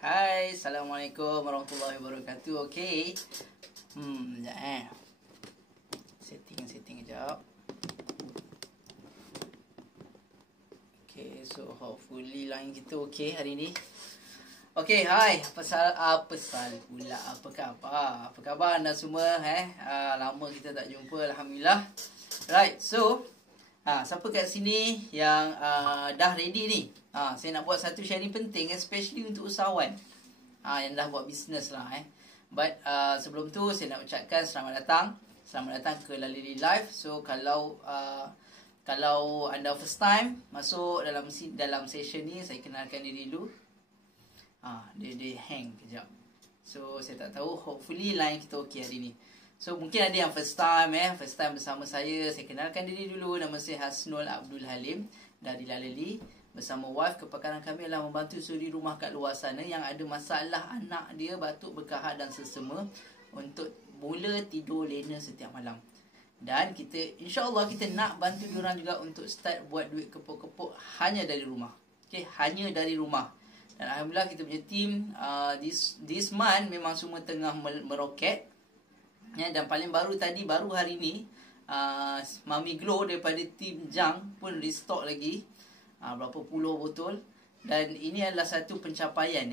Hai, Assalamualaikum warahmatullahi wabarakatuh. Okey. Sekejap Setting kejap. Okey, so hopefully line kita okey hari ni. Okey, hai. Apa pula? Apa khabar anda semua? Lama kita tak jumpa, alhamdulillah. Right, so siapa kat sini yang dah ready ni? Saya nak buat satu sharing penting, especially untuk usahawan yang dah buat bisnes lah. But sebelum tu saya nak ucapkan selamat datang ke Lalili Live. So kalau anda first time masuk dalam session ni, saya kenalkan diri dulu. Dia hang kejap. So saya tak tahu, hopefully line kita okey hari ni. So mungkin ada yang first time bersama saya. Saya kenalkan diri dulu. Nama saya Hasnul Abdul Halim dari Lalili. Bersama wife, kepakaran kami adalah membantu suri rumah kat luar sana yang ada masalah anak dia batuk, berkahak dan sesama, untuk mula tidur lena setiap malam. Dan kita, insya-Allah kita nak bantu diorang juga untuk start buat duit kepuk-kepuk hanya dari rumah. Okay, hanya dari rumah. Dan alhamdulillah kita punya team this month memang semua tengah meroket. Dan paling baru hari ni Mami Glow daripada tim Jang pun restock lagi berapa puluh botol. Dan ini adalah satu pencapaian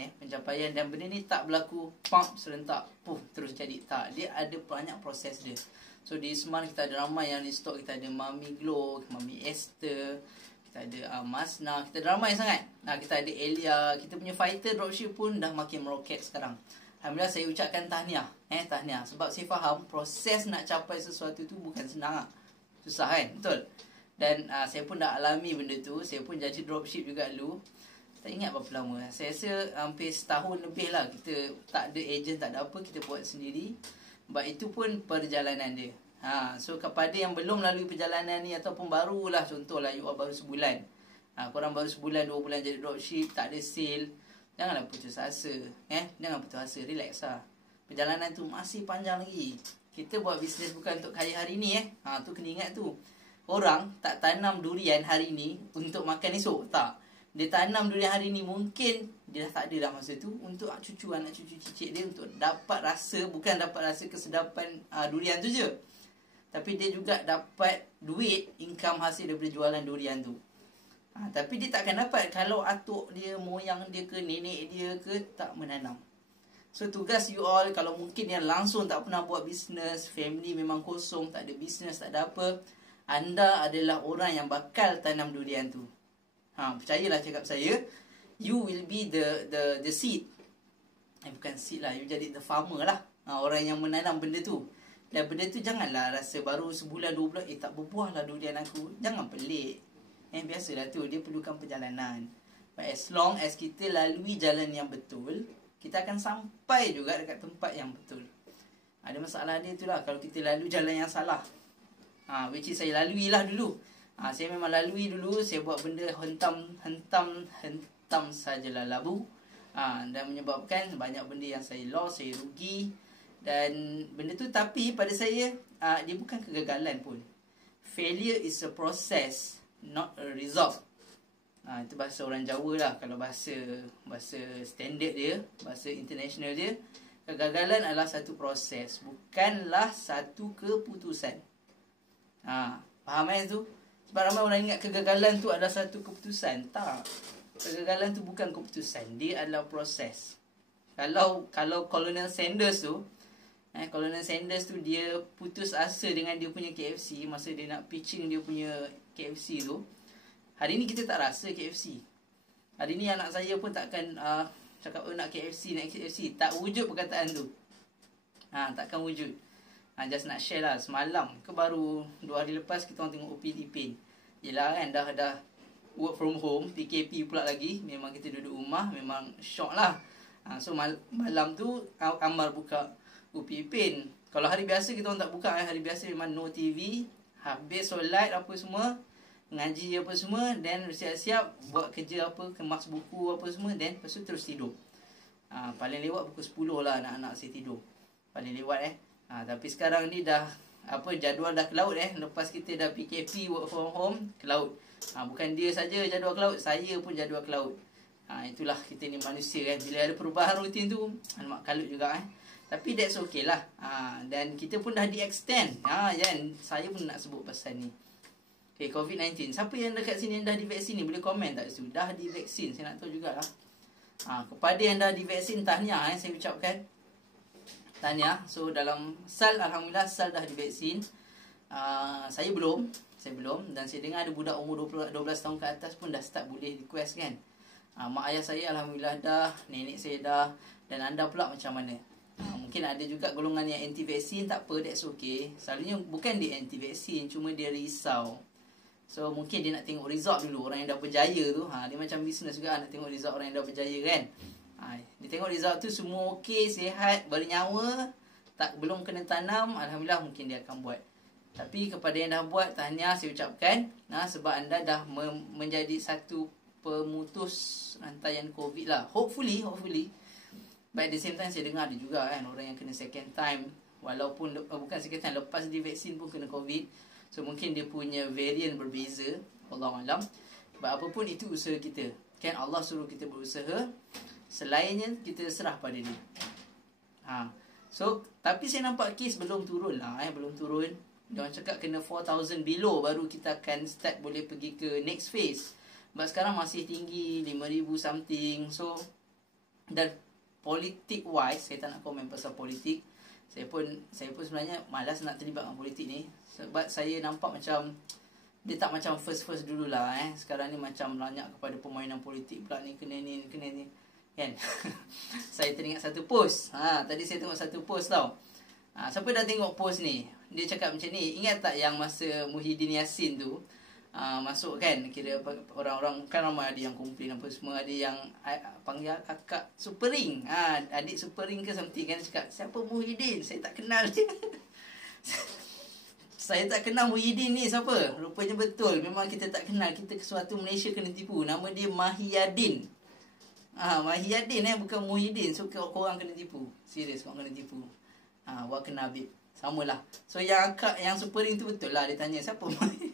dan benda ni tak berlaku pump serentak terus jadi. Tak, dia ada banyak proses dia. So di month kita ada ramai yang restock. Kita ada Mami Glow, Mami Esther, kita ada Masna, kita ada ramai sangat. Kita ada Elia. Kita punya fighter dropship pun dah makin meroket sekarang. Alhamdulillah, saya ucapkan tahniah. Tahniah. Sebab saya faham proses nak capai sesuatu tu bukan senang. Susah kan? Betul? Dan saya pun dah alami benda tu. Saya pun jadi dropship juga dulu. Tak ingat berapa lama. Saya rasa hampir setahun lebih lah. Kita tak ada agent, tak ada apa. Kita buat sendiri. Sebab itu pun perjalanan dia. So kepada yang belum lalui perjalanan ni ataupun barulah, contohlah you all baru sebulan. Korang baru sebulan, 2 bulan jadi dropship, tak ada sale. Janganlah putus asa. Jangan putus asa. Relax lah. Perjalanan tu masih panjang lagi. Kita buat bisnes bukan untuk kaya hari ni. Tu kena ingat tu. Orang tak tanam durian hari ni untuk makan esok. Tak. Dia tanam durian hari ni, mungkin dia dah tak ada dah masa tu, untuk cucu, anak cucu cicit dia, untuk dapat rasa. Bukan dapat rasa kesedapan durian tu je, tapi dia juga dapat duit, income hasil daripada jualan durian tu. Tapi dia tak akan dapat kalau atuk dia, moyang dia ke, nenek dia ke tak menanam. So tugas you all, kalau mungkin yang langsung tak pernah buat bisnes, family memang kosong, tak ada bisnes, tak ada apa, anda adalah orang yang bakal tanam durian tu. Percayalah cakap saya, you will be the seed. Bukan seed lah, you jadi the farmer lah. Orang yang menanam benda tu. Dan benda tu janganlah rasa baru sebulan 2 bulan tak berbuah lah durian aku. Jangan pelik. Biasalah tu, dia perlukan perjalanan. But as long as kita lalui jalan yang betul, kita akan sampai juga dekat tempat yang betul. Ada masalah dia tu lah kalau kita lalu jalan yang salah. Which is saya lalui lah dulu. Saya memang lalui dulu. Saya buat benda hentam sajalah labu. Dan menyebabkan banyak benda yang saya lost, saya rugi. Dan benda tu, tapi pada saya dia bukan kegagalan pun. Failure is a process, not a result. Itu bahasa orang Jawa lah. Kalau bahasa standard dia, bahasa international dia, kegagalan adalah satu proses, bukanlah satu keputusan. Faham tu? Sebab ramai orang ingat kegagalan tu adalah satu keputusan. Tak. Kegagalan tu bukan keputusan, dia adalah proses. Kalau Colonel Sanders tu, Colonel Sanders tu dia putus asa dengan dia punya KFC masa dia nak pitching dia punya KFC tu. Hari ni kita tak rasa KFC. Hari ni anak saya pun takkan cakap nak KFC. Tak wujud perkataan tu. Takkan wujud. Just nak share lah. Semalam ke baru 2 hari lepas kita orang tengok Upin Ipin. Yelah kan, dah work from home, PKP pula lagi. Memang kita duduk rumah, memang shock lah. So malam tu Ammar buka Upin Ipin. Kalau hari biasa kita orang tak buka. Hari biasa memang no TV. Habis solat apa semua, ngaji apa semua, then siap-siap buat kerja apa, kemas buku apa semua, then lepas tu terus tidur. Paling lewat pukul 10 lah anak-anak saya tidur. Paling lewat tapi sekarang ni dah jadual dah ke laut. Lepas kita dah PKP, work from home, ke laut. Bukan dia saja jadual ke laut, saya pun jadual ke laut. Itulah kita ni manusia kan. Bila ada perubahan rutin tu, alamak kalut juga Tapi that's okay lah. Dan kita pun dah di-extend. Kan? Saya pun nak sebut pasal ni. Okay, COVID-19. Siapa yang dekat sini yang dah divaksin ni? Boleh komen tak situ? Dah divaksin. Saya nak tahu jugalah. Kepada yang dah divaksin, tahniah saya ucapkan. Tahniah. So dalam SAL, Alhamdulillah SAL dah divaksin. Saya belum. Dan saya dengar ada budak umur 12 tahun ke atas pun dah start boleh request kan. Mak ayah saya Alhamdulillah dah. Nenek saya dah. Dan anda pula macam mana? Mungkin ada juga golongan yang anti-vaksin. Tak apa, that's okay. Selalunya bukan dia anti-vaksin, cuma dia risau. So mungkin dia nak tengok result dulu. Orang yang dah berjaya tu, dia macam bisnes juga, nak tengok result orang yang dah berjaya kan. Dia tengok result tu semua okey, sihat, bernyawa, belum kena tanam, Alhamdulillah mungkin dia akan buat. Tapi kepada yang dah buat, tahniah saya ucapkan. Sebab anda dah menjadi satu pemutus rantaian COVID lah. Hopefully. But at the same time saya dengar ada juga kan orang yang kena second time. Walaupun bukan second time, lepas divaksin pun kena COVID. So mungkin dia punya variant berbeza, Wallahualam. But apapun itu usaha kita. Kan Allah suruh kita berusaha. Selainnya kita serah pada dia. So tapi saya nampak kes belum turun lah. Belum turun. Dia orang cakap kena 4,000 below baru kita akan start boleh pergi ke next phase. Sebab sekarang masih tinggi 5,000 something. So dan politik wise, saya tak nak komen pasal politik. Saya pun sebenarnya malas nak terlibat dengan politik ni. Sebab saya nampak macam dia tak macam first dululah Sekarang ni macam banyak kepada permainan politik pula ni, kena ni kan. Saya teringat satu post. Tadi saya tengok satu post tau. Siapa dah tengok post ni? Dia cakap macam ni. Ingat tak yang masa Muhyiddin Yassin tu masuk kan, kira orang-orang kan ramai ada yang komplain apa semua, ada yang panggil akak Supering, adik Supering ke something kan, cakap siapa Muhyiddin, saya tak kenal dia. Saya tak kenal Muhyiddin ni siapa. Rupanya betul, memang kita tak kenal. Kita sesuatu Malaysia kena tipu. Nama dia Mahiyadin. Mahiyadin bukan Muhyiddin. So korang kena tipu. Serius korang kena tipu. Wa kena Habib. Samalah. So yang akak yang Supering tu betul lah. Dia tanya siapa Muhyiddin.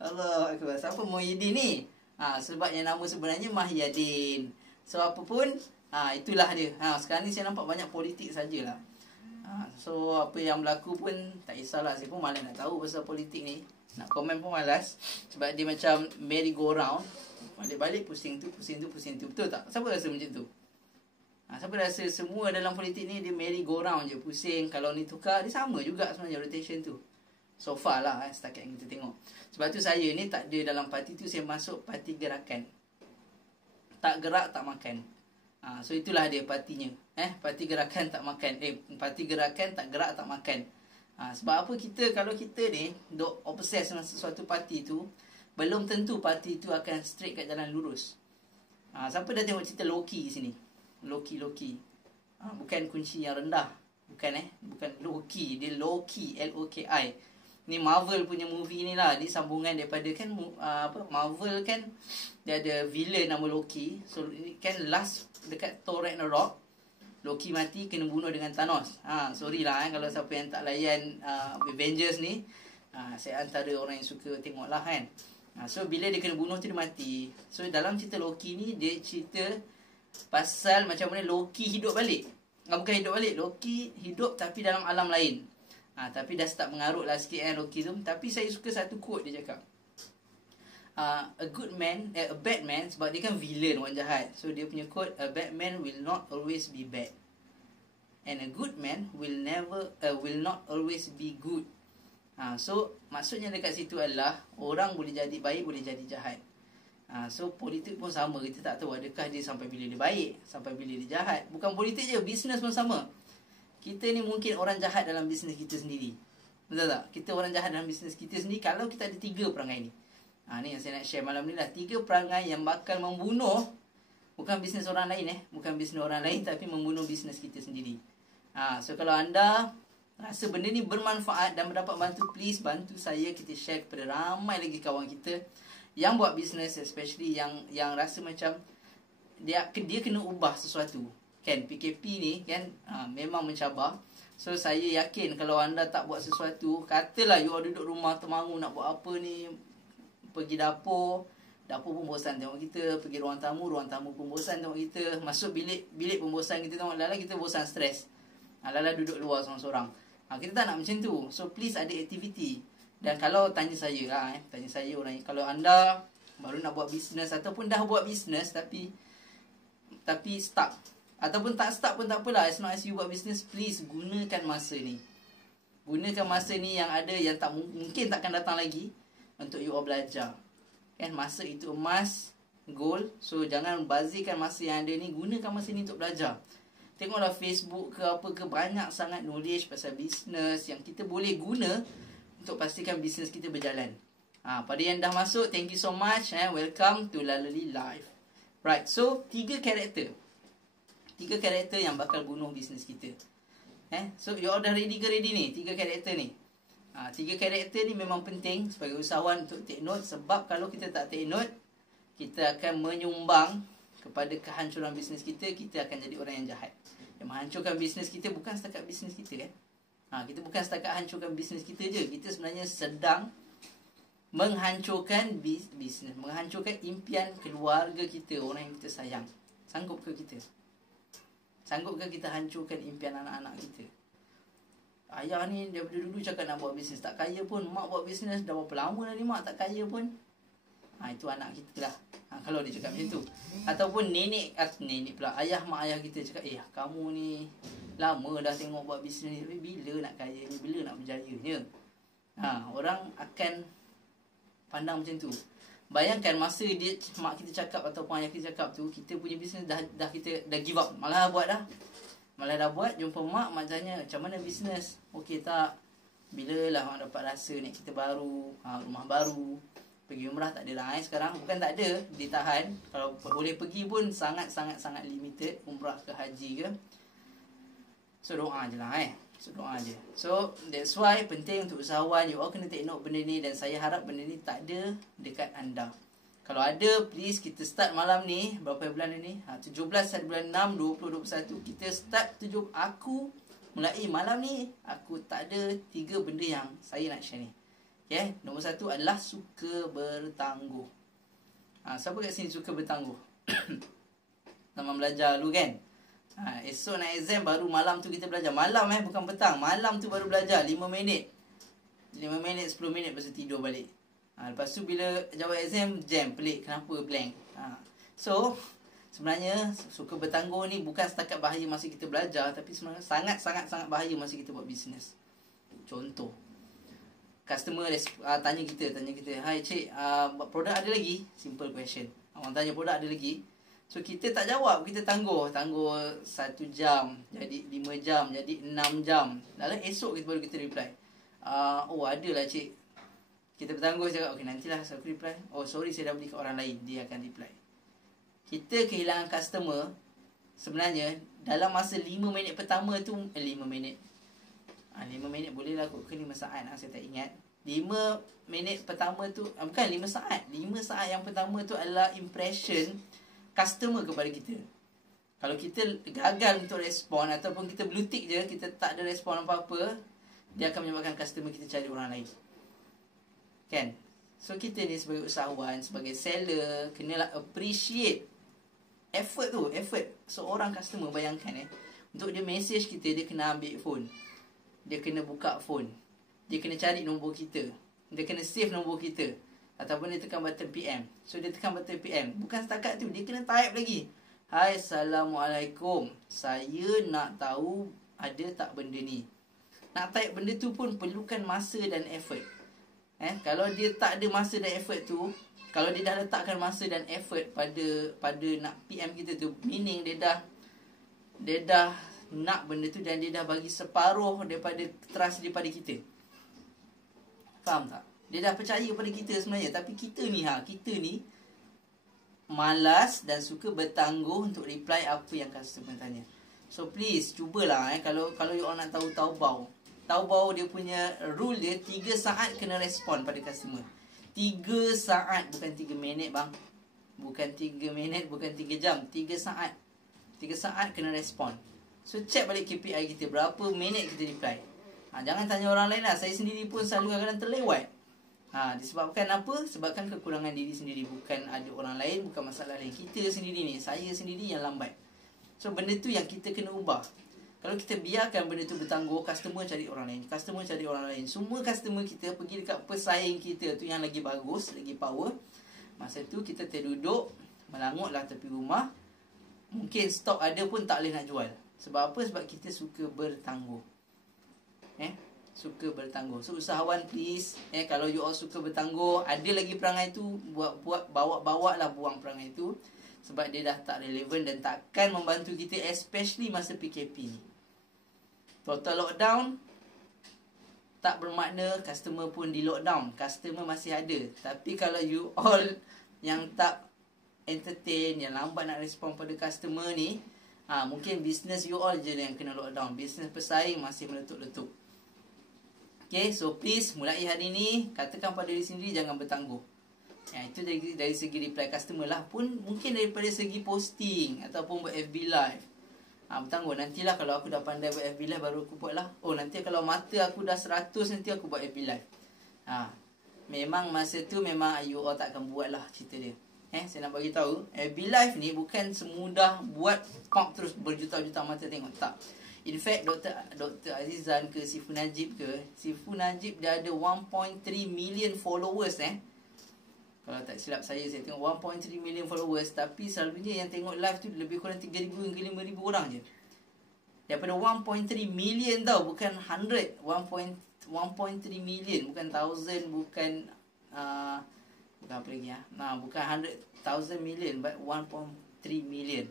Allah Akbar. Siapa Muhyiddin ni? Sebab yang nama sebenarnya Mahiyadin. So apa pun, itulah dia. Sekarang ni saya nampak banyak politik sajalah. So apa yang berlaku pun tak kisahlah. Saya pun malas nak tahu pasal politik ni. Nak komen pun malas. Sebab dia macam merry go round. Balik-balik pusing tu. Betul tak? Siapa rasa macam tu? Siapa rasa semua dalam politik ni dia merry go round je, pusing. Kalau ni tukar, dia sama juga sebenarnya rotation tu. So far lah setakat yang kita tengok. Sebab tu saya ni tak ada dalam parti tu. Saya masuk parti gerakan. Tak gerak tak makan. So itulah dia partinya. Parti gerakan tak makan. Parti gerakan tak gerak tak makan. Sebab apa kalau kita ni dok obses dengan sesuatu parti tu, belum tentu parti tu akan straight kat jalan lurus. Siapa dah tengok cerita Loki sini? Loki. Bukan kunci yang rendah. Bukan Loki. Dia Loki, L-O-K-I. Ni Marvel punya movie ni lah. Ni sambungan daripada kan Marvel kan dia ada villain nama Loki. So ini kan last dekat Thor Ragnarok, Loki mati kena bunuh dengan Thanos. Sorry lah kalau siapa yang tak layan Avengers ni. Saya antara orang yang suka tengok lah kan. So bila dia kena bunuh tu dia mati. So dalam cerita Loki ni dia cerita pasal macam mana Loki hidup balik. Bukan hidup balik, Loki hidup tapi dalam alam lain. Tapi dah start mengarut lah sikit Loki tu. Tapi saya suka satu quote dia cakap, a bad man, sebab dia kan villain, orang jahat. So dia punya quote, a bad man will not always be bad, and a good man will not always be good. So maksudnya dekat situ adalah orang boleh jadi baik, boleh jadi jahat. So politik pun sama. Kita tak tahu adakah dia sampai bila dia baik, sampai bila dia jahat. Bukan politik je, bisnes pun sama. Kita ni mungkin orang jahat dalam bisnes kita sendiri. Betul tak? Kita orang jahat dalam bisnes kita sendiri kalau kita ada 3 perangai ni. Ni yang saya nak share malam ni lah. 3 perangai yang bakal membunuh. Bukan bisnes orang lain Bukan bisnes orang lain, tapi membunuh bisnes kita sendiri. So kalau anda rasa benda ni bermanfaat dan mendapat bantu, please bantu saya. Kita share kepada ramai lagi kawan kita yang buat bisnes, especially yang rasa macam dia kena ubah sesuatu. Kan PKP ni kan memang mencabar. So saya yakin kalau anda tak buat sesuatu, katalah you duduk rumah termangu nak buat apa ni, pergi dapur, Dapur pun bosan tengok kita, pergi ruang tamu pun bosan tengok kita, masuk bilik pun bosan kita tengok, lala kita bosan, stres. Lala duduk luar seorang-seorang. Kita tak nak macam tu. So please ada aktiviti. Dan kalau tanya saya orang, kalau anda baru nak buat bisnes ataupun dah buat bisnes tapi stuck, ataupun tak stuck pun tak apalah, as long as you buat bisnes, please gunakan masa ni. Gunakan masa ni yang ada, yang tak mungkin takkan datang lagi, untuk you all belajar. Kan, masa itu emas, gold. So jangan bazirkan masa yang ada ni, gunakan masa ni untuk belajar. Tengoklah Facebook ke apa ke, banyak sangat knowledge pasal bisnes yang kita boleh guna untuk pastikan bisnes kita berjalan. Pada yang dah masuk, thank you so much. Welcome to Lalali Live. Right, so 3 karakter yang bakal bunuh bisnes kita. So you all dah ready ke ready ni? 3 karakter ni. 3 karakter ni memang penting sebagai usahawan untuk take note. Sebab kalau kita tak take note, kita akan menyumbang kepada kehancuran bisnes kita. Kita akan jadi orang yang jahat, yang menghancurkan bisnes kita. Bukan setakat bisnes kita kan. Kita bukan setakat hancurkan bisnes kita je. Kita sebenarnya sedang menghancurkan bisnes, menghancurkan impian keluarga kita, orang yang kita sayang. Sanggup ke kita? Sanggupkah kita hancurkan impian anak-anak kita? Ayah ni daripada dulu cakap nak buat bisnes, tak kaya pun. Mak buat bisnes dah berapa lama dah ni, mak tak kaya pun. Itu anak kita lah. Kalau dia cakap macam tu. Ataupun nenek pula, mak ayah kita cakap, kamu ni lama dah tengok buat bisnes ni, tapi bila nak kaya ni, bila nak berjaya ni? Orang akan pandang macam tu. Bayangkan masa mak kita cakap ataupun ayah kita cakap tu, kita punya bisnes dah give up. Malah dah buat, jumpa mak tanya, macam mana bisnes? Okey tak? Bila lah mak dapat rasa naik kita baru, rumah baru, pergi umrah tak ada lah sekarang. Bukan tak ada, ditahan. Kalau boleh pergi pun sangat limited, umrah ke haji ke. So doa je lah So doa je. So that's why penting untuk usahawan, you all kena take note benda ni. Dan saya harap benda ni tak ada dekat anda. Kalau ada, please kita start malam ni. Berapa bulan ni? 17 bulan 6 2021. Kita start aku mulai malam ni. Aku tak ada 3 benda yang saya nak share ni. Okay? Nombor 1 adalah suka bertangguh. Siapa kat sini suka bertangguh? Zaman belajar dulu kan? Esok nak exam, baru malam tu kita belajar. Malam bukan petang. Malam tu baru belajar 5 minit 10 minit, lepas tu tidur balik. Lepas tu bila jawab exam, jam, pelik, kenapa blank. So sebenarnya suka bertangguh ni bukan setakat bahaya masa kita belajar, tapi sebenarnya sangat bahaya masa kita buat bisnes. Contoh, customer tanya kita, "Hai cik, produk ada lagi?" Simple question. Orang tanya produk ada lagi. So kita tak jawab, kita tangguh 1 jam, jadi 5 jam, jadi 6 jam. Lalu esok baru kita reply. Oh ada lah cik. Kita bertangguh, cakap, okey nantilah saya reply. Oh sorry, saya dah beli kat orang lain. Dia akan reply. Kita kehilangan customer sebenarnya dalam masa 5 minit pertama tu. 5 minit 5 minit boleh lah kot ke 5 saat. Saya tak ingat. 5 minit pertama tu, bukan 5 saat. 5 saat yang pertama tu adalah impression customer kepada kita. Kalau kita gagal untuk respon, ataupun kita blue tick je, kita tak ada respon apa-apa, dia akan menyebabkan customer kita cari orang lain. Kan? So kita ni sebagai usahawan, sebagai seller, kenalah appreciate effort tu. Effort seorang customer. Bayangkan untuk dia message kita, dia kena ambil phone, dia kena buka phone, dia kena cari nombor kita, dia kena save nombor kita, ataupun dia tekan button PM. So dia tekan button PM, bukan setakat tu, dia kena type lagi. Hai, Assalamualaikum, saya nak tahu ada tak benda ni. Nak type benda tu pun perlukan masa dan effort. Kalau dia tak ada masa dan effort tu, kalau dia dah letakkan masa dan effort pada nak PM kita tu, meaning dia dah nak benda tu, dan dia dah bagi separuh daripada trust daripada kita. Faham tak? Dia dah percaya kepada kita sebenarnya. Tapi kita ni malas dan suka bertangguh untuk reply apa yang customer tanya. So please, cubalah kalau you all nak tahu Taobao dia punya rule dia 3 saat kena respon pada customer. 3 saat, bukan 3 minit bang. Bukan 3 minit, bukan 3 jam, 3 saat. 3 saat kena respon. So check balik KPI kita, berapa minit kita reply. Jangan tanya orang lain lah. Saya sendiri pun selalu kadang-kadang terlewat. Disebabkan apa? Sebabkan kekurangan diri sendiri. Bukan ada orang lain, bukan masalah lain. Kita sendiri ni, saya sendiri yang lambat. So benda tu yang kita kena ubah. Kalau kita biarkan benda tu bertangguh, customer cari orang lain, customer cari orang lain, semua customer kita pergi dekat pesaing kita tu yang lagi bagus, lagi power. Masa tu kita terduduk, melangutlah tepi rumah. Mungkin stok ada pun tak boleh nak jual. Sebab apa? Sebab kita suka bertangguh. Suka bertangguh. So usahawan please, kalau you all suka bertangguh, ada lagi perangai tu, bawa lah buang perangai tu. Sebab dia dah tak relevan dan takkan membantu kita, especially masa PKP ni. Total lockdown tak bermakna customer pun di lockdown. Customer masih ada. Tapi kalau you all yang tak entertain, yang lambat nak respon pada customer ni, mungkin business you all je yang kena lockdown. Business pesaing masih meletup-letup. Okay, so please mulai hari ni katakan pada diri sendiri jangan bertangguh. Itu dari segi reply customer lah. Pun mungkin daripada segi posting ataupun buat FB live. Bertangguh. Nantilah kalau aku dah pandai buat FB live baru aku buat lah. Nanti kalau mata aku dah 100 nanti aku buat FB live. Memang masa tu memang you all tak akan buat lah cerita dia. Saya nak bagi tahu FB live ni bukan semudah buat pop terus berjuta-juta mata tengok. Tak. In fact, Dr. Azizan ke Sifu Najib ke, Sifu Najib dia ada 1.3 million followers Kalau tak silap saya tengok 1.3 million followers. Tapi selalunya yang tengok live tu lebih kurang 3,000 hingga 5,000 orang je. Daripada 1.3 million tau, bukan 100. 1.3 million, bukan 1000, bukan bukan apa lagi bukan 100,000 million, but 1.3 million.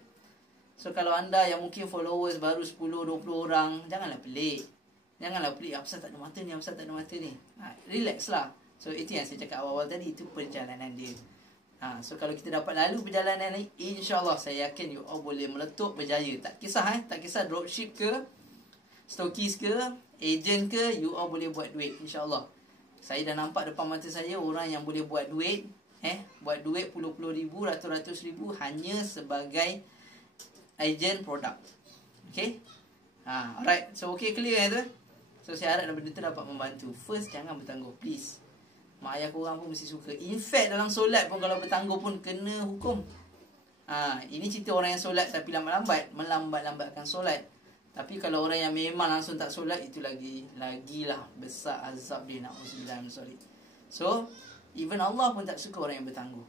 So kalau anda yang mungkin followers baru 10-20 orang, janganlah pelik. Apasal tak ada mata ni, apasal tak ada mata ni. Relax lah. So itu yang saya cakap awal-awal tadi, itu perjalanan dia. So kalau kita dapat lalu perjalanan ni, InsyaAllah saya yakin you all boleh meletup berjaya. Tak kisah dropship ke, stokis ke, agent ke, you all boleh buat duit InsyaAllah. Saya dah nampak depan mata saya orang yang boleh buat duit, buat duit puluh-puluh ribu, ratus-ratus ribu hanya sebagai agent produk. Okay. Alright. So clear tu. So saya harap benda tu dapat membantu. First, jangan bertangguh, please. Mak ayah korang pun mesti suka. In fact, dalam solat pun kalau bertangguh pun kena hukum. Ini cerita orang yang solat tapi melambat-lambatkan solat. Tapi kalau orang yang memang langsung tak solat, itu lagilah besar azab dia. Na'udzubillah min dzalik. So even Allah pun tak suka orang yang bertangguh.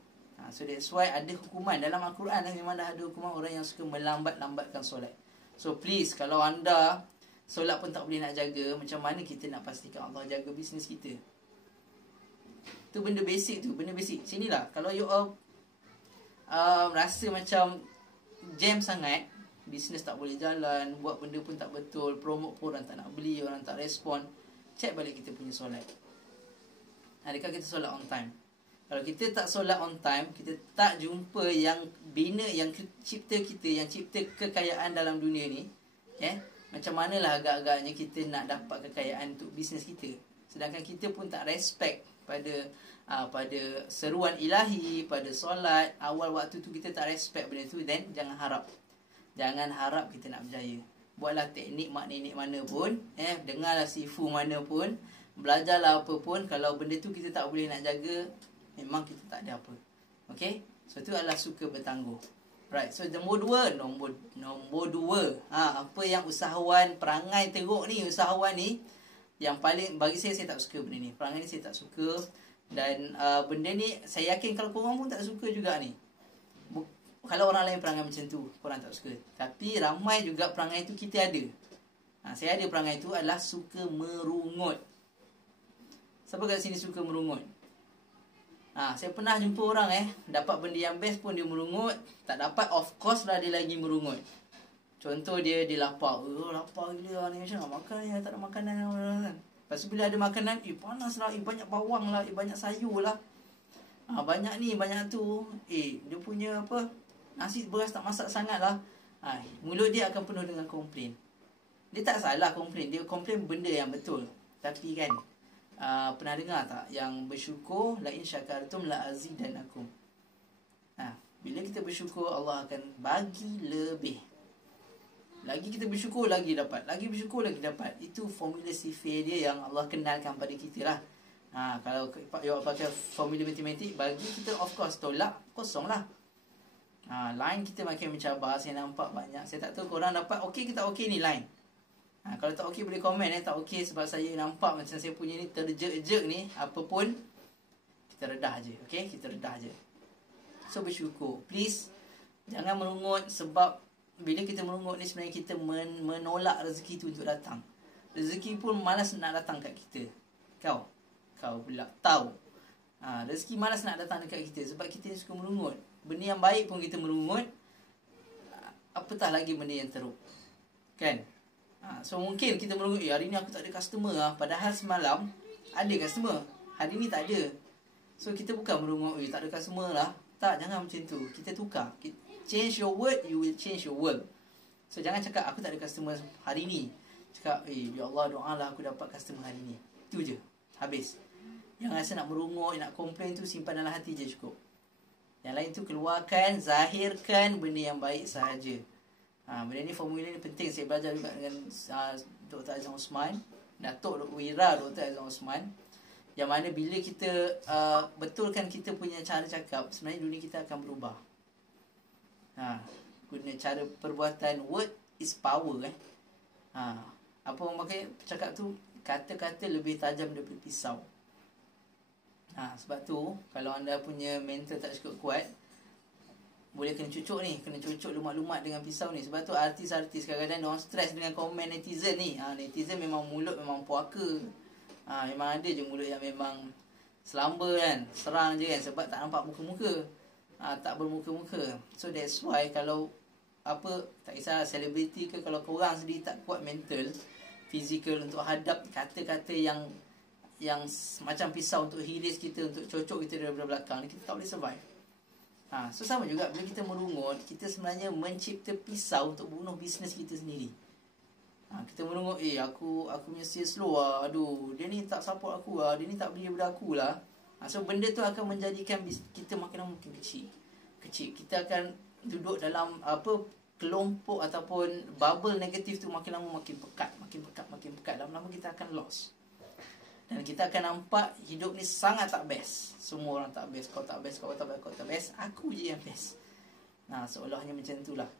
So that's why ada hukuman dalam Al-Quran. Memang dah ada hukuman orang yang suka melambat-lambatkan solat. So please, kalau anda solat pun tak boleh nak jaga, macam mana kita nak pastikan Allah jaga bisnes kita? Tu benda basic tu, benda basic. Sinilah, kalau you all rasa macam jam sangat, bisnes tak boleh jalan, buat benda pun tak betul, promote pun orang tak nak beli, orang tak respon, check balik kita punya solat. Adakah kita solat on time? Kalau kita tak solat on time, kita tak jumpa yang bina, yang cipta kita, yang cipta kekayaan dalam dunia ni, macam manalah agak-agaknya kita nak dapat kekayaan untuk bisnes kita. Sedangkan kita pun tak respect pada seruan ilahi, pada solat. Awal waktu tu kita tak respect benda tu, then jangan harap kita nak berjaya. Buatlah teknik mak nenek mana pun, dengarlah sifu mana pun, belajarlah apa pun. Kalau benda tu kita tak boleh nak jaga, memang kita tak ada apa. Okay. So tu adalah suka bertangguh. Right. So nombor dua, apa yang usahawan perangai teruk ni, usahawan ni yang paling bagi saya tak suka benda ni. Perangai ni saya tak suka. Dan benda ni saya yakin kalau korang pun tak suka juga ni. Kalau orang lain perangai macam tu, korang tak suka. Tapi ramai juga perangai tu kita ada. Saya ada perangai tu adalah suka merungut. Siapa kat sini suka merungut? Saya pernah jumpa orang dapat benda yang best pun dia merungut. Tak dapat, of course lah dia lagi merungut. Contoh dia lapar. Lapar gila ni, macam nak makan ya, tak ada makanan kan. Lepas tu bila ada makanan, panas lah, banyak bawang lah, banyak sayur lah. Banyak ni, banyak tu. Dia punya apa, nasi beras tak masak sangat lah. Mulut dia akan penuh dengan komplain. Dia tak salah komplain, dia komplain benda yang betul. Tapi kan, pernah dengar tak yang bersyukur, la in syakartum la azidanakum. Bila kita bersyukur, Allah akan bagi lebih. Lagi kita bersyukur, lagi dapat. Lagi bersyukur, lagi dapat. Itu formula sifir dia yang Allah kenalkan pada kita lah. Kalau you pakai formula matematik, bagi kita of course tolak kosong lah. Line kita makin mencabar. Saya nampak banyak. Saya tak tahu korang dapat okey ke tak okey ni line. Kalau tak okey boleh komen tak okey, sebab saya nampak macam saya punya ni terjek-jek ni. Apa pun kita redah je. Okay, kita redah je. So bersyukur. Please jangan merungut, sebab bila kita merungut ni sebenarnya kita menolak rezeki tu untuk datang. Rezeki pun malas nak datang kat kita. Kau pula tahu. Rezeki malas nak datang dekat kita sebab kita ni suka merungut. Benda yang baik pun kita merungut, apatah lagi benda yang teruk. Kan? So mungkin kita merungut, hari ni aku tak ada customer lah. Padahal semalam ada customer, hari ni tak ada. So kita bukan merungut, tak ada customer lah. Tak, jangan macam tu. Kita tukar. Change your word, you will change your world. So jangan cakap aku tak ada customer hari ni. Cakap, ya Allah, doalah aku dapat customer hari ni. Itu je. Habis. Yang rasa nak merungut, nak komplain tu simpan dalam hati je cukup. Yang lain tu keluarkan, zahirkan benda yang baik sahaja. Benda ni, formula ni penting. Saya belajar juga dengan Dr. Azam Osman, Datuk Wira Dr. Azam Osman. Yang mana bila kita betulkan kita punya cara cakap, sebenarnya dunia kita akan berubah. Guna cara perbuatan. Word is power. Apa orang pakai cakap tu, kata-kata lebih tajam daripada pisau. Sebab tu kalau anda punya mental tak cukup kuat, boleh kena cucuk ni, kena cucuk lumat-lumat dengan pisau ni. Sebab tu artis-artis kadang-kadang diorang stres dengan komen netizen ni. Netizen memang mulut memang puaka. Memang ada je mulut yang memang selamba kan, serang je kan, sebab tak nampak muka-muka, tak bermuka-muka. So that's why kalau tak kisah selebriti ke, kalau korang sendiri tak kuat mental, fizikal untuk hadap kata-kata yang macam pisau untuk hiris kita, untuk cocok kita daripada belakang ni, kita tak boleh survive. So sama juga bila kita merungut, kita sebenarnya mencipta pisau untuk bunuh bisnes kita sendiri. Kita merungut, aku punya sales slow lah, aduh, dia ni tak support aku lah, dia ni tak beli daripada aku lah. So benda tu akan menjadikan kita makin lama makin kecil. Kita akan duduk dalam kelompok ataupun bubble negatif tu, makin lama makin pekat. Lama-lama kita akan lost. Dan kita akan nampak hidup ni sangat tak best. Semua orang tak best. Kau tak best, kau tak best, kau tak best. Aku je yang best. Seolahnya macam tu lah.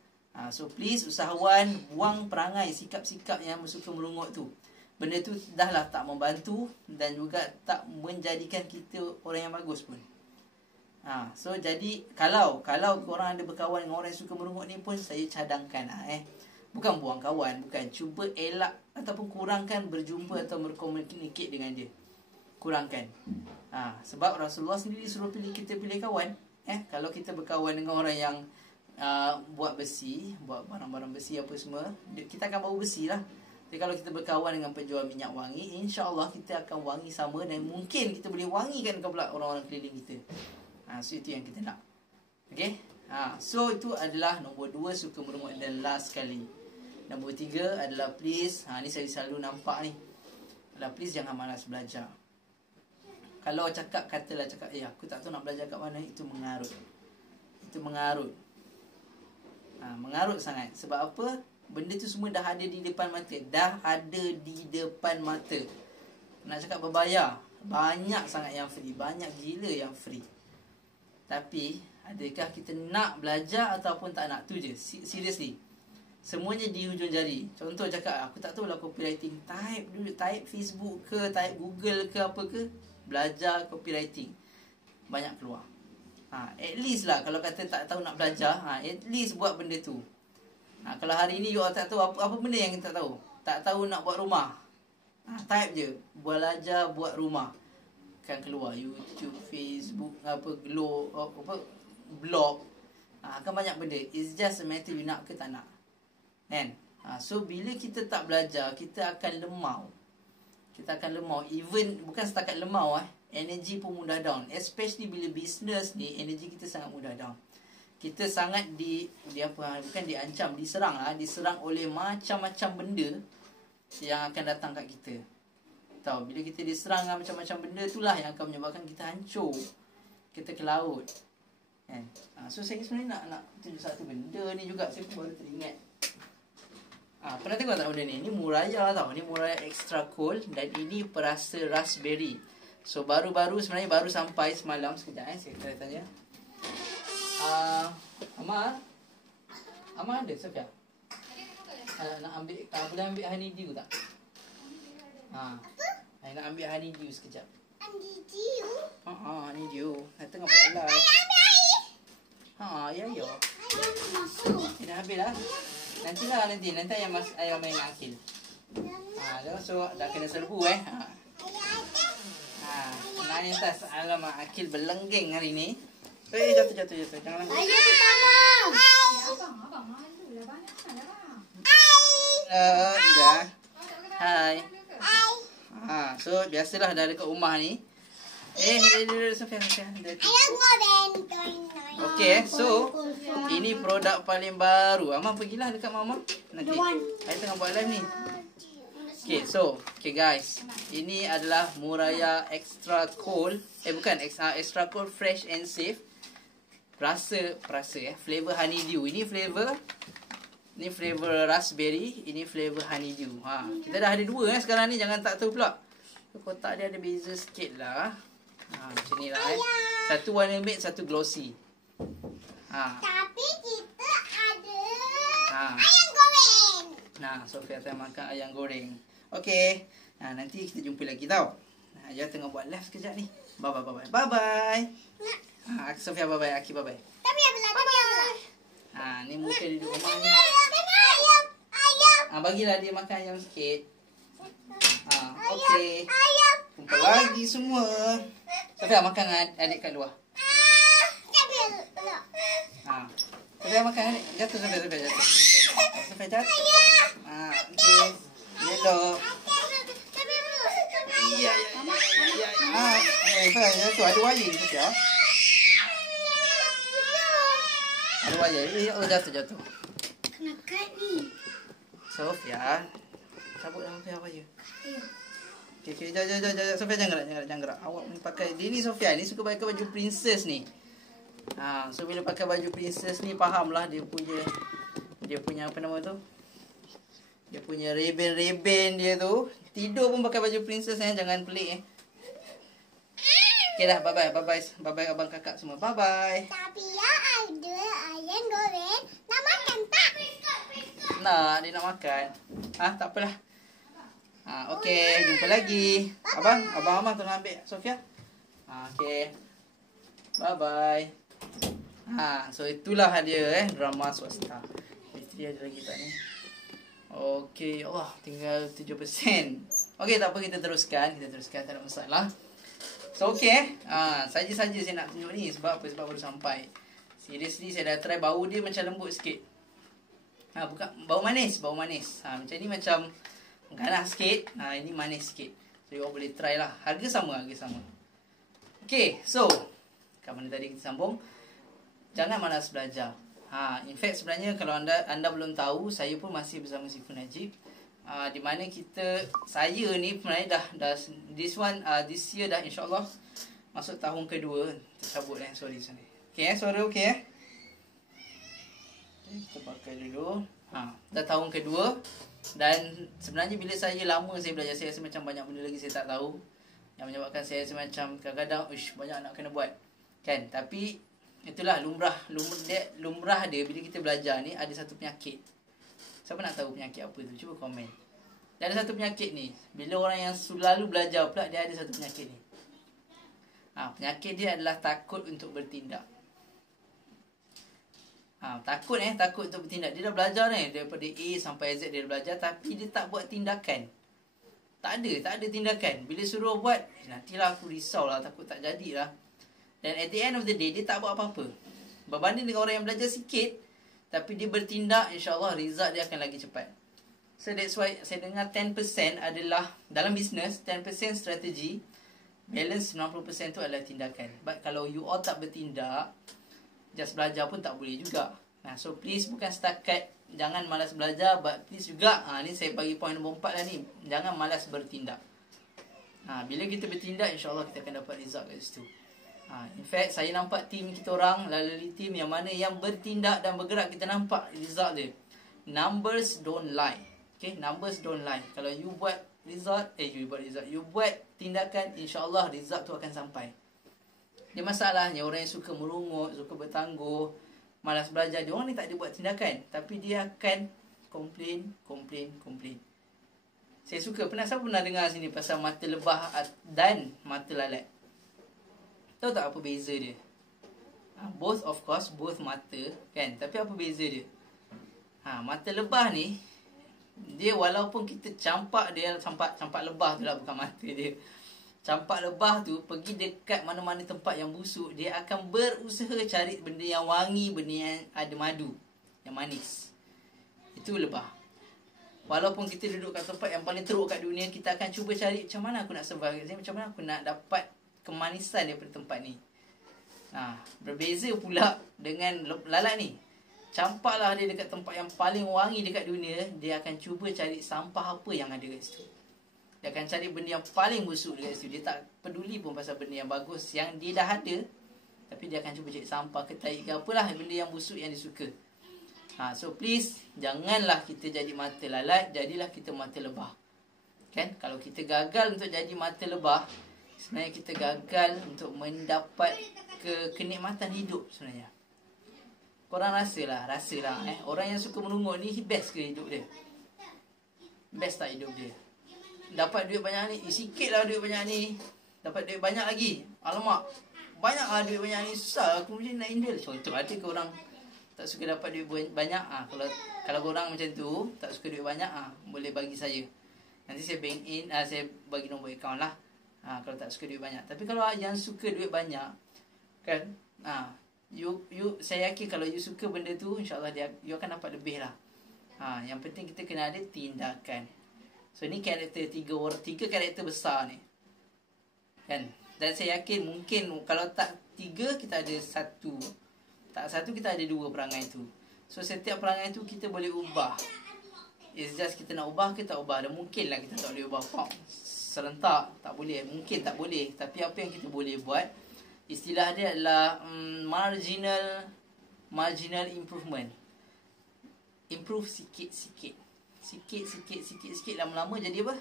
So please usahawan, buang perangai, sikap-sikap yang suka merungut tu. Benda tu dah lah tak membantu dan juga tak menjadikan kita orang yang bagus pun. So jadi kalau korang ada berkawan dengan orang yang suka merungut ni pun, saya cadangkan bukan buang kawan, bukan, cuba elak ataupun kurangkan berjumpa atau berkomunikasi dengan dia. Kurangkan. Sebab Rasulullah sendiri suruh kita pilih kawan. Kalau kita berkawan dengan orang yang buat besi, buat barang-barang besi apa semua, kita akan bau besi lah. Tapi kalau kita berkawan dengan penjual minyak wangi, insya-Allah kita akan wangi sama, dan mungkin kita boleh wangikan pula orang-orang keliling kita. So itu yang kita nak. Okay. So itu adalah nombor 2, suka merungut. Dan last sekali, nombor 3 adalah please, ni saya selalu nampak ni, adalah please jangan malas belajar. Kalau katalah cakap aku tak tahu nak belajar kat mana, itu mengarut. Mengarut sangat. Sebab apa? Benda tu semua dah ada di depan mata. Nak cakap berbayar, banyak sangat yang free, banyak gila yang free. Tapi adakah kita nak belajar ataupun tak nak? Tu je. Seriously, semuanya di hujung jari. Contoh cakap aku tak tahu lah copywriting, type Facebook ke, type Google ke, apa ke, belajar copywriting, banyak keluar. At least lah, kalau kata tak tahu nak belajar, at least buat benda tu. Kalau hari ni you tak tahu apa benda yang kita tak tahu, tak tahu nak buat rumah, type je belajar buat rumah, kan keluar YouTube, Facebook, blog, akan banyak benda. It's just a matter you nak ke tak nak, kan? So bila kita tak belajar, kita akan lemau. Even bukan setakat lemau, energi pun mudah down. Especially bila business ni, energi kita sangat mudah down. Kita sangat bukan diancam, diserang oleh macam-macam benda yang akan datang kat kita. Tahu, bila kita diserang dengan macam-macam benda, itulah yang akan menyebabkan kita hancur, kita ke laut, kan? So saya sebenarnya nak tunjuk satu benda ni juga. Saya pun baru teringat. Pernah tengok tak benda ni? Ni Muraya tau. Ni Muraya extra cold, dan ini perasa raspberry. So sebenarnya baru sampai semalam. Sekejap saya tanya. Amar ada Sofia? Nak ambil, boleh ambil honeydew tak? Nak ambil honeydew sekejap. Honeydew? Honeydew. Nak tengah buat live. Ya. Dah habis lah. Nanti ayam main dengan Akil. So dah kena serbu Naik atas. Alamak, Akil berlenggeng hari ni. Jatuh. Jangan langgar. Ayah pertama. Abang malu lah. Banyak sangat abang. Dah. Hai. So biasalah dah dekat rumah ni. Sofia. Ayah goreng. Okay, so ini produk paling baru. Amang pergilah dekat mama nanti. Saya tengah buat live ni. Okay guys. Ini adalah Muraya Extra Cold. Extra Cold Fresh and Safe. Perasa flavor honeydew. Ini flavor raspberry, ini flavor honeydew. Kita dah ada dua sekarang ni, jangan tak tahu pula. Kotak dia ada beza sikit lah. Macam ni lah Satu warna matte, satu glossy. Tapi kita ada Ha. ayam goreng. Sofia tengah makan ayam goreng. Okey. Nanti kita jumpa lagi tau. Dia tengah buat live sekejap ni. Bye-bye. Sofia bye-bye, Aki bye-bye. Tapi Ni muka dia duduk rumah ni. ayam. Bagilah dia makan ayam sikit. Okey. Ayam. Jumpa lagi semua. Sofia makan adik kat luar. Tapi pula. Sofia makan adik. Jatuh Sofia jatuh. Sofia jatuh. Okey. Elok. Ya. Sofia jatuh. Ada wayar ni Sofia. Ada wayar. Jatuh. Kena kat ni. Sofia. Cabutlah Sofia wayar. Okay, jangan. Sofia jangan gerak. Awak ni pakai dia ni Sofia ni suka pakai baju princess ni. So bila pakai baju princess ni fahamlah dia punya apa nama tu? Dia punya reben dia tu. Tidur pun pakai baju princess jangan pelik Okay dah, bye bye abang kakak semua. Bye. Tapi ada ayam goreng. Nak makan tak? Nak, dia nak makan. Tak apalah. Okey, jumpa lagi. Abang tolong ambil Sofia. Okey. Bye. So itulah dia drama swasta. Bateri ada lagi tak ni? Okey, Allah tinggal 7%. Okey, tak apa kita teruskan, tak ada masalah. So okey, saja-saja saya nak tunjuk ni sebab baru sampai. Seriously saya dah try, bau dia macam lembut sikit. Bukan bau manis. Macam ni macam ganas sikit. Ini manis sikit. So you boleh try lah. Harga sama. Okay, so kat mana tadi kita sambung. Jangan malas belajar. In fact sebenarnya kalau anda belum tahu, saya pun masih bersama Siful Najib. Di mana saya ni sebenarnya dah this year dah insyaAllah masuk tahun kedua. Tersabut sorry. Okay, suara okay kita pakai dulu. Dah tahun kedua. Dan sebenarnya bila saya belajar, saya rasa macam banyak benda lagi saya tak tahu, yang menyebabkan saya rasa macam kadang-kadang banyak nak kena buat kan. Tapi itulah lumrah dia bila kita belajar ni. Ada satu penyakit. Siapa nak tahu penyakit apa tu? Cuba komen. Dia ada satu penyakit ni. Bila orang yang selalu belajar pula, dia ada satu penyakit ni. Penyakit dia adalah takut untuk bertindak. Takut untuk bertindak. Dia dah belajar ni daripada A sampai Z, dia dah belajar, tapi dia tak buat tindakan. Tak ada tindakan. Bila suruh buat, nantilah aku risau lah, takut tak jadilah. Dan at the end of the day, dia tak buat apa-apa. Berbanding dengan orang yang belajar sikit tapi dia bertindak, insyaAllah result dia akan lagi cepat. So that's why saya dengar 10% adalah dalam bisnes, 10% strategi, balance 90% tu adalah tindakan. But kalau you all tak bertindak, just belajar pun tak boleh juga. So please, bukan setakat jangan malas belajar, but please juga, ni saya bagi point nombor 4 lah ni, jangan malas bertindak. Bila kita bertindak, insyaAllah kita akan dapat result kat situ. In fact, saya nampak tim kita orang, Lalali team yang mana yang bertindak dan bergerak, kita nampak result dia. Numbers don't lie. Okay, numbers don't lie. Kalau you buat result, you buat tindakan, insya-Allah result tu akan sampai. Dia masalahnya orang yang suka merungut, suka bertangguh, malas belajar, dia orang ni tak ada buat tindakan, tapi dia akan komplain. Saya suka, siapa pernah dengar sini pasal mata lebah dan mata lalat? Tahu tak apa beza dia? Both of course, both mata kan, tapi apa beza dia? Mata lebah ni, dia walaupun kita campak dia, campak lebah tu lah, bukan mata dia. Campak lebah tu pergi dekat mana-mana tempat yang busuk, dia akan berusaha cari benda yang wangi, benda yang ada madu, yang manis. Itu lebah. Walaupun kita duduk kat tempat yang paling teruk kat dunia, kita akan cuba cari macam mana aku nak survive, macam mana aku nak dapat kemanisan daripada tempat ni. Berbeza pula dengan lalat ni. Campaklah dia dekat tempat yang paling wangi dekat dunia, dia akan cuba cari sampah apa yang ada kat situ. Dia akan cari benda yang paling busuk dekat situ. Dia tak peduli pun pasal benda yang bagus yang dia dah ada, tapi dia akan cuba cari sampah ke tai ke apalah benda yang busuk yang dia suka. So please, janganlah kita jadi mata lalat, jadilah kita mata lebah. Kan? Kalau kita gagal untuk jadi mata lebah, sebenarnya kita gagal untuk mendapat kenikmatan hidup sebenarnya. Korang rasalah. Orang yang suka merungut ni, best ke hidup dia? Best tak hidup dia? Dapat duit banyak ni, sikit lah duit banyak ni. Dapat duit banyak lagi, alamak, banyak lah duit banyak ni, susah aku macam nak handle. Contoh, ada ke orang tak suka dapat duit banyak? Kalau korang macam tu, tak suka duit banyak, boleh bagi saya. Nanti saya bank in, saya bagi nombor akaun lah. Kalau tak suka duit banyak. Tapi kalau yang suka duit banyak, kan, saya yakin kalau you suka benda tu, insyaAllah you akan dapat lebih lah. Yang penting kita kena ada tindakan. So ni karakter tiga karakter besar ni, kan. Dan saya yakin mungkin kalau tak 3, kita ada 1. Tak 1, kita ada 2 perangai tu. So setiap perangai tu kita boleh ubah. It's just kita nak ubah ke tak ubah. Dan mungkin lah kita tak boleh ubah serentak, tak boleh. Mungkin tak boleh. Tapi apa yang kita boleh buat, istilah dia adalah marginal improvement. Improve sikit-sikit. Sikit-sikit lama-lama jadi apa?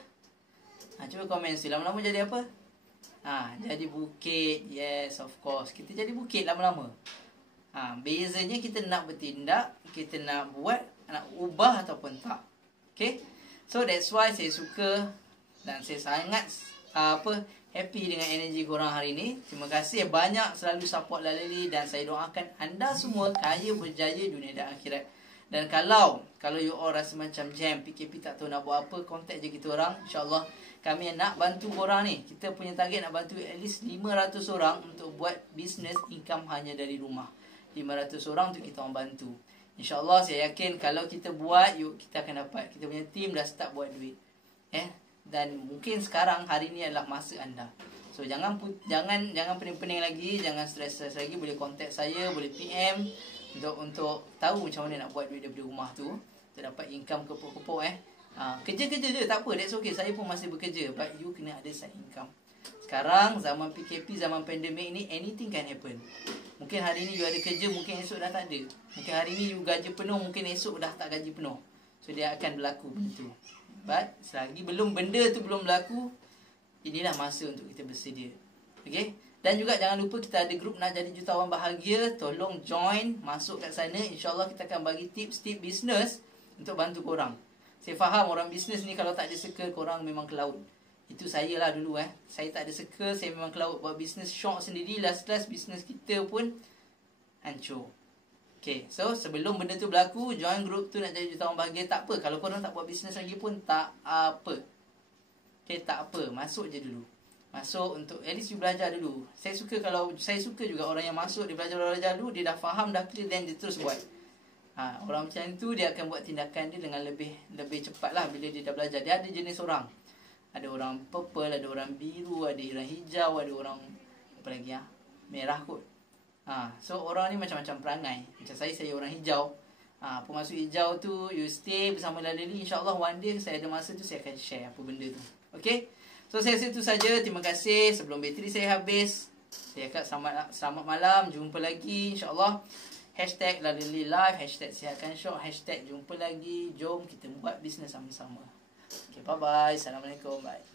Cuba komen sini. Lama-lama jadi apa? Jadi bukit. Yes, of course. Kita jadi bukit lama-lama. Bezanya kita nak bertindak, kita nak buat, nak ubah ataupun tak. Okay? So that's why saya suka dan saya sangat happy dengan energi korang hari ni. Terima kasih banyak selalu support Lalali, dan saya doakan anda semua kaya berjaya dunia dan akhirat. Dan kalau you all rasa macam jam, PKP tak tahu nak buat apa, contact je kita orang. InsyaAllah kami nak bantu korang ni. Kita punya target nak bantu at least 500 orang untuk buat business income hanya dari rumah. 500 orang untuk kita orang bantu. InsyaAllah saya yakin kalau kita buat, kita akan dapat. Kita punya team dah start buat duit. Dan mungkin sekarang hari ni adalah masa anda. So jangan pening-pening lagi, jangan stres lagi. Boleh contact saya, boleh PM untuk tahu macam mana nak buat duit daripada rumah tu. Kita dapat income kepok-kepok. Kerja-kerja je tak apa, that's okay. Saya pun masih bekerja, but you kena ada side income. Sekarang zaman PKP, zaman pandemik ni, anything can happen. Mungkin hari ni you ada kerja, mungkin esok dah tak ada. Mungkin hari ni you gaji penuh, mungkin esok dah tak gaji penuh. So dia akan berlaku begitu. But selagi benda tu belum berlaku, inilah masa untuk kita bersedia. Okay? Dan juga jangan lupa kita ada grup Nak Jadi Jutawan Bahagia. Tolong join, masuk kat sana. InsyaAllah kita akan bagi tips-tips bisnes untuk bantu korang. Saya faham orang bisnes ni kalau tak ada circle, korang memang ke laut. Itu saya lah dulu. Saya tak ada circle, saya memang ke laut. Buat bisnes syok sendiri, last bisnes kita pun hancur. Okay, so sebelum benda tu berlaku, join grup tu Nak Jadi Jutawan Bahagia. Tak apa, kalau korang tak buat bisnes lagi pun tak apa. Okay, tak apa, masuk je dulu. Masuk untuk, at least you belajar dulu. Saya suka juga orang yang masuk, dia belajar dulu, dia dah faham, dah clear, then dia terus buat. Orang macam tu, dia akan buat tindakan dia dengan lebih cepat lah bila dia dah belajar. Dia ada jenis orang. Ada orang purple, ada orang biru, ada orang hijau, ada orang apa lagi merah kot. So orang ni macam-macam perangai. Macam saya orang hijau. Pemasuk hijau tu, you stay bersama Lalali, InsyaAllah one day saya ada masa tu, saya akan share apa benda tu. Okay? So saya rasa itu saja. Terima kasih. Sebelum bateri saya habis, saya cakap selamat malam. Jumpa lagi InsyaAllah. Hashtag Lalali Live, hashtag Sihatkan Syok, hashtag jumpa lagi. Jom kita buat bisnes sama-sama. Okay, bye-bye. Assalamualaikum. Bye.